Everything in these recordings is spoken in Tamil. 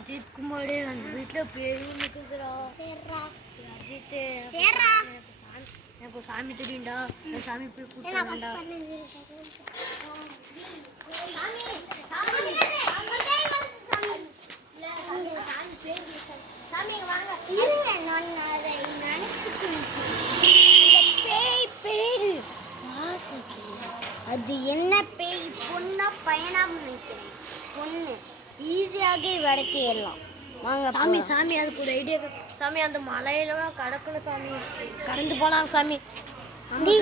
அஜித் குமார் அந்த வீட்டில் பேரும் நிற்குதுரா. அஜித் எனக்கு சாமி தெரியும்டா, சாமி போய் கூப்பிட்டாண்டா. அது என்ன பேய்? பொண்ணா பையனா நினைக்கிறேன். பொண்ணு ஈஸியாக வடக்கிடலாம். வாங்க சாமி சாமி அதுக்கு ஒரு ஐடியா சாமி. அந்த மலையில கடக்கணும் சாமி, கடந்து போலாம் சாமி. சாமி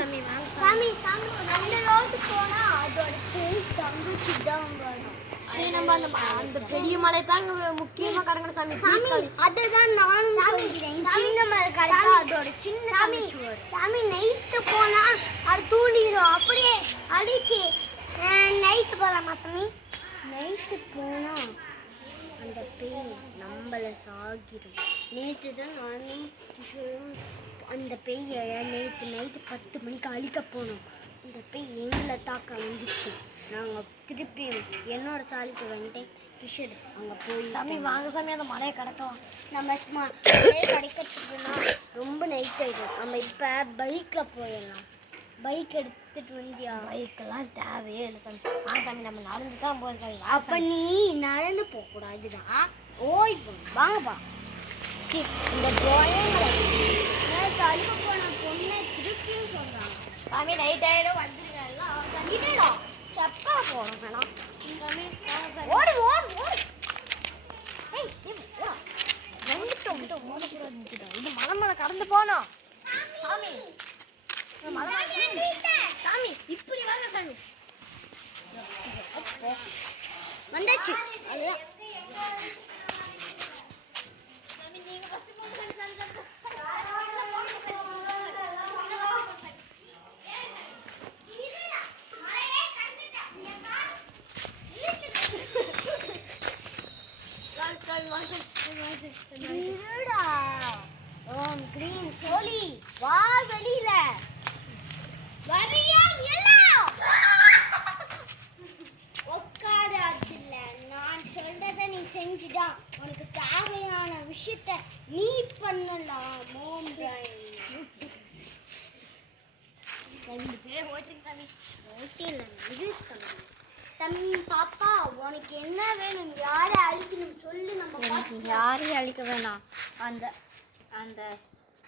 சாமி சாமி அந்த ரோட்டு போனா அதோட பேய் தங்கச்சி தான் வரும். சரி, நம்ம அந்த பெரிய மலை தாங்க முக்கியமா கடக்கணும் சாமி. சாமி அதுதான் நானும் சொல்றேன். சின்ன மலை கடக்கா அதோட சின்ன தங்கச்சி வரும். சாமி நைட்டு போனா அது தூண்டிடும். அப்படியே அடிச்சு நைட்டு போலாமா சாமி? நைட்டு போனா அந்த பேய் நம்மளை சாகிடும். நேற்று தான் நானும் கிஷோரும் அந்த பேயை நேற்று நைட்டு 10 மணிக்கு அழிக்க போனோம். அந்த பேய் எங்களை தாக்க வந்துச்சு. நாங்கள் திருப்பியும் என்னோட சாலிக்கு வந்துட்டேன். கிஷோர் அங்கே போய் சாமி வாங்க சாமி, அந்த மலையை கடக்கலாம். நம்ம கிடைக்கிறதுக்குன்னா ரொம்ப நைட் ஆகிடும். நம்ம இப்போ பைக்கில் போயிடலாம். பைக் எடுத்துட்டு வந்தியா? பைக்கெல்லாம் தேவையே இல்லை சாமி. வாங்க சாமி, நம்ம நடந்து தான் போகிறோம் சாமி. அப்போ நீ நடந்து போகக்கூடாதுதான், ஓய் போ. வாங்கப்பா. சரி, இந்த போயங்களை அழுக போன பொண்ணை திருப்பியும் சொல்கிறாங்க. சாமி நைட் ஆகிடும், வந்துடுங்க. செப்பா போகணும் வேணாம். சாமி ஓடு ஓடு ஓடு. வந்துட்டோம். இது மலை கடந்து போனோம் சாமி. சாமி இப்படி வாங்க சாமி. வந்தாச்சு. அதுதான் சாமி, நீங்க ஃபர்ஸ்ட் போங்க சாமி. இருடா. ஓம் கிரீம் சோலி வா வெளியில. வரியா எல்லாம் உட்காரு. அதில்ல நான் சொல்றதை நீ செஞ்சுதான். உனக்கு தேவையான விஷயத்த நீ பண்ணலாம். மோம் தம்பி பாப்பா, உனக்கு என்ன வேணும்? யாரை அழிக்கணும் சொல்லு. நம்ம யாரையும் அழிக்க வேணாம். அந்த அந்த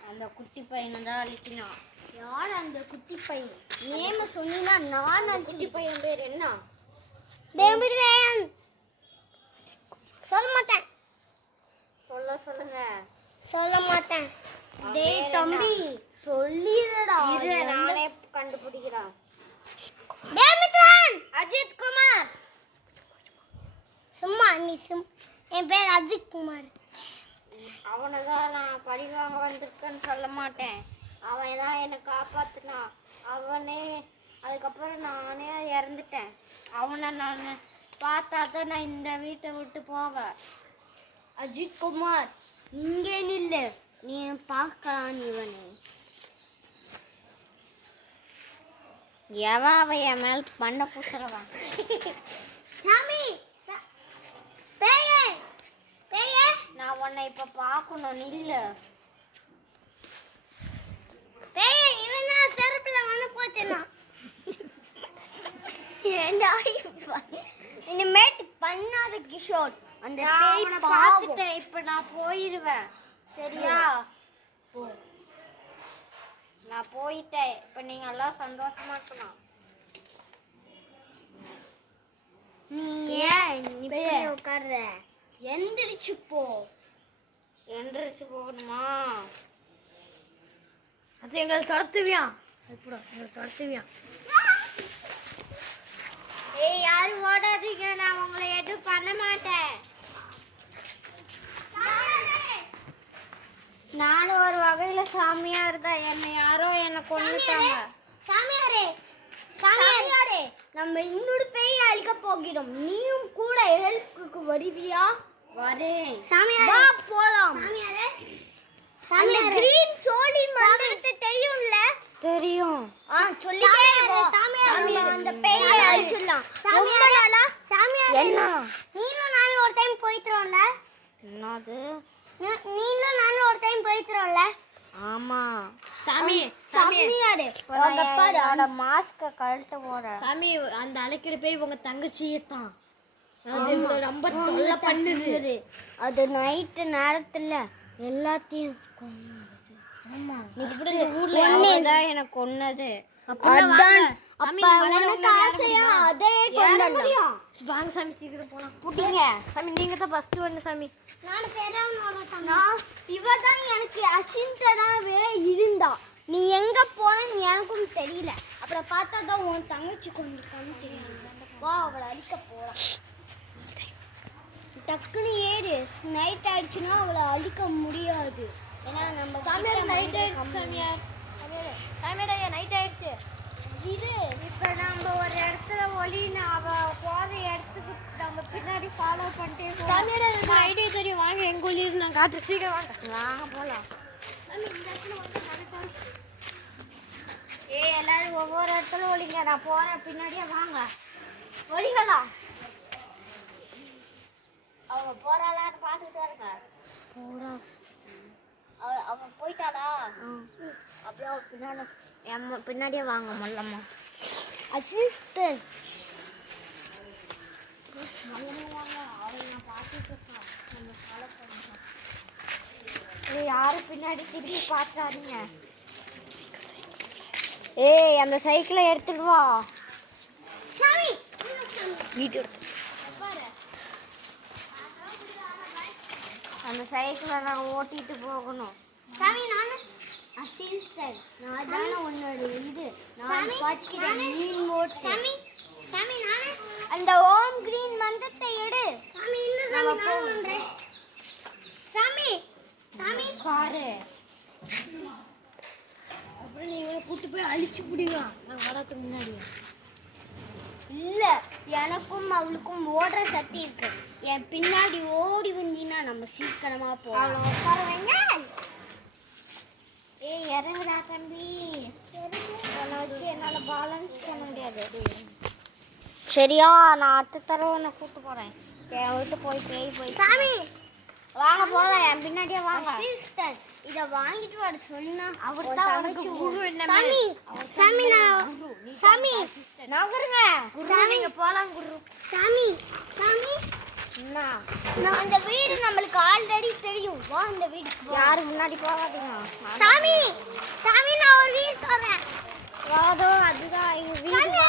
அந்த குட்டி பையனை தான் அழிக்கணும். யார் அந்த குட்டி பையன்? நேம சொன்னா நான் அந்த குட்டி பையன் பேர் என்ன? தேவபிரேயன். சொல்ல மாட்டேன். சொல்லுங்க. சொல்ல மாட்டேன். டேய் தம்பி சொல்லிடுடா. இரு, நானே கண்டுபிடிக்கிறேன். தேவபிரேயன் அஜித் குமார். சும்மா நீ என் பேர் அஜித் குமார். அவனை தான் நான் பழிவாங்க வந்திருக்கேன்னு சொல்ல மாட்டேன். அவன் தான் என்னை காப்பாற்றினான். அவனே அதுக்கப்புறம் நானே இறந்துட்டேன். அவனை நான் பார்த்தா தான் நான் இந்த வீட்டை விட்டு போவேன். அஜித் குமார் இங்கே நில்லு. நீ பார்க்கலாம் இவனை. அவன் என் மேல் பண்ண புசுறவன். சாமி பேயே பேயே, நான் உன்னை இப்ப பார்க்கணும், நில்லு. பேயே இவனா செருப்புல வந்து போச்சேனா? ஏண்டா இனிமேட்டு பண்ணாத கிஷோர். அந்த பேய் பாவம். பார்த்துட்டேன், இப்ப நான் போயிடுவேன். சரியா? நான் போயிட்டேன். இப்ப நீங்க எல்லாம் சந்தோஷமா இருக்கலாம். நீ ஏன் இப்படி உட்கார்ற? எந்திரிச்சு போ. எந்திரிச்சு போகணுமா? அது எங்களை துரத்துவியா? ஏய், யாரும் ஓடாதீங்க, நான் உங்களை எதுவும் பண்ண மாட்டேன். நானும் ஒரு வகையில சாமியார் தான். என்னை யாரோ என்னை கொண்டுட்டாங்க. சாமியாரே சாமியாரே, நம்ம இன்னொரு பேயை அழிக்க போகிறோம். நீயும் கூட ஹெல்ப்புக்கு வருவியா? வரேன். சாமியாரே வா போலாம். சாமியாரே அந்த கிரீன் சோலி மந்திரத்தை தெரியும்ல? தெரியும். சொல்லிட்டே இரு. சாமியாரே அந்த பேயை அழிச்சிடலாம். சாமியாரே சாமியாரே என்ன? நீங்களும் நானும் ஒரு டைம் போயிட்டோம்ல? அது நீங்களும் நானும் ஒரு டைம் போயிக்கிறோம்ல. ஆமா சாமி சாமி என்னோட மாஸ்க கழட்ட போறேன். சாமி அந்த அழைக்கிற பேய் உங்க தங்கச்சியே தான். அது இவங்களை ரொம்ப தொல்லை பண்ணுது. அது நைட்டு நேரத்துல எல்லாத்தையும் ஊர்ல எனக்கு கொன்னது. வாங்க சாமி சீக்கிரம் போலாம். புட்டிங்க சாமி நீங்க தான் ஃபர்ஸ்ட் வந்து சாமி. இவதான் எனக்கு அசிஸ்டண்டாவே இருந்தா. நீ எங்க போனன்னு எனக்கும் தெரியல. அப்புறம் பார்த்தா தான் உன் தங்கச்சி கொண்டிருக்கான்னு தெரியும். வா அவளை அடிக்க போலாம். டக்குன்னு ஏறு. நைட் ஆயிடுச்சுன்னா அவளை அழிக்க முடியாது. ஏன்னா நம்ம சாமியார் நைட் ஆயிடுச்சு. சாமியார் சாமியார் நைட் ஆயிடுச்சு. இது இப்ப நம்ம ஒரு இடத்துல ஒளின்னு அவ போற இடத்துக்கு நம்ம பின்னாடி ஃபாலோ பண்ணிட்டே போறோம். சாமியார் எனக்கு ஐடியா தெரியும். வாங்க எங்க ஊர்லேயே நான் காட்டுறேன். சீக்கிரம் வாங்க போலாம். எல்லாரும் ஒவ்வொரு இடத்துல ஒளிங்க. நான் போறேன் பின்னாடியே வாங்க. ஒளிங்களா அவங்க போறாளான்னு பார்த்துட்டு இருங்க. அவங்க போயிட்டாளா? அப்படியே அவ பின்னாடியே வாங்க. மல்லம்மா அசிஸ்டன்ட் யாரும் பின்னாடி திரும்பி பார்த்தாருங்க. ஏய் அந்த சைக்கிளை எடுத்துட்டு வா. வீட்டு எடுத்து அந்த சைக்கிளை நான் ஓட்டிட்டு போகணும். சாமி நானு அசிஸ்டன்ட். நான் தான உன்னோட இது. நான் பாட்கிறேன் மீன் மோட். சாமி சாமி நானு அந்த ஓம் கிரீன் மந்தத்தை எடு. சாமி இல்ல சாமி நான் பண்றேன். சாமி சாமி பாரு. அப்புறம் நீ இவனை கூட்டு போய் அழிச்சு பிடிக்கலாம். நான் வரதுக்கு முன்னாடி இல்ல எனக்கும் அவளுக்கும் ஓடுற சக்தி இருக்கு. என் பின்னாடி ஓடி வந்தீங்கன்னா நம்ம சீக்கிரமா போகலாம். ஏய் இறங்குடா தம்பி. உன்னை வச்சு என்னால பேலன்ஸ் பண்ண முடியாது. சரியா நான் அடுத்த தடவை உன்னை கூட்டு போறேன். என் விட்டு போய் சாமி வாங்க போலாம். என் பின்னாடியே வாங்க. அசிஸ்டன்ட் இத வாங்கிட்டு வர சொன்னா அவர் தான் உனக்கு குரு. என்ன சாமி சாமி நான் சாமி நகருங்க. சாமி நீங்க போலாம் குரு. சாமி சாமி என்ன நான் அந்த வீடு நம்மளுக்கு ஆல்ரெடி தெரியும். வா அந்த வீட்டுக்கு யாரு முன்னாடி போகாதீங்க. சாமி சாமி நான் ஒரு வீடு சொல்றேன். வாதோ அதுதான் எங்க வீடு.